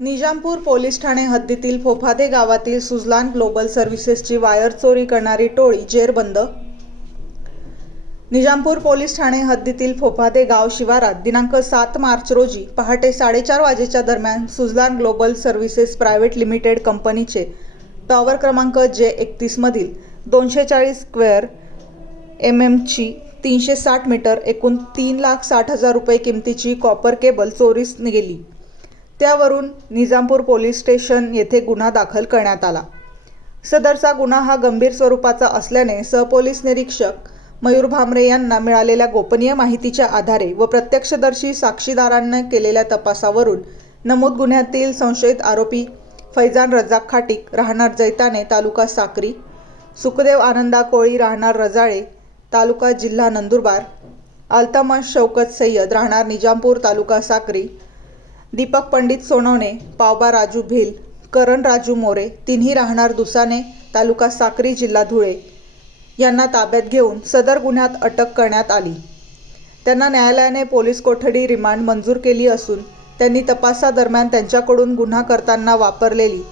Nizampur police Thane हद्दीतील फोफादे गावातील सुझलान global सर्व्हिसेसची wire चोरी करणारी टोळी जेरबंद. निजामपूर पोलीस ठाणे हद्दीतील फोफादे गाव शिवारात दिनांक 7 मार्च रोजी पहाटे 4:30 वाजेच्या दरम्यान सुझलान ग्लोबल सर्व्हिसेस प्रायव्हेट लिमिटेड कंपनीचे टॉवर क्रमांक J31 मधील 240 स्क्वेअर ची 360 मीटर एकूण 3,60,000 रुपये किमतीची कॉपर केबल चोरीस गेली. त्यावरून निजामपूर पोलीस स्टेशन येथे गुन्हा दाखल करण्यात आला. सदरचा गुन्हा हा गंभीर स्वरूपाचा असल्याने सहपोलीस निरीक्षक मयूर भामरे यांना मिळालेल्या गोपनीय माहितीच्या आधारे व प्रत्यक्षदर्शी साक्षीदारांनी केलेल्या तपासावरून नमूद गुन्ह्यातील संशयित आरोपी फैजान रजाक खाटीक राहणार जैताने तालुका साक्री, सुखदेव आनंदा कोळी राहणार रजाळे तालुका जिल्हा नंदुरबार, अल्तमश शौकत सय्यद राहणार निजामपूर तालुका साक्री, दीपक पंडित सोनवणे, पावबा राजू भिल, करण राजू मोरे तिन्ही राहणार दुसाने तालुका साक्री जिल्हा धुळे यांना ताब्यात घेऊन सदर गुन्ह्यात अटक करण्यात आली. त्यांना न्यायालयाने पोलीस कोठडी रिमांड मंजूर केली असून त्यांनी तपासादरम्यान त्यांच्याकडून गुन्हा करताना वापरलेली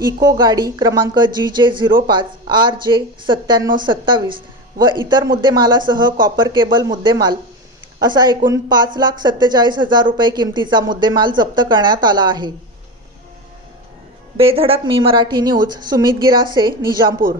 इको गाडी क्रमांक GJ05 RJ 9727 व इतर मुद्देमालासह कॉपर केबल मुद्देमाल असा एकूण 5,47,000 रुपये किमतीचा मुद्देमाल जप्त करण्यात आला आहे. बेधडक मी मराठी न्यूज, सुमित गिरासे, निजामपूर.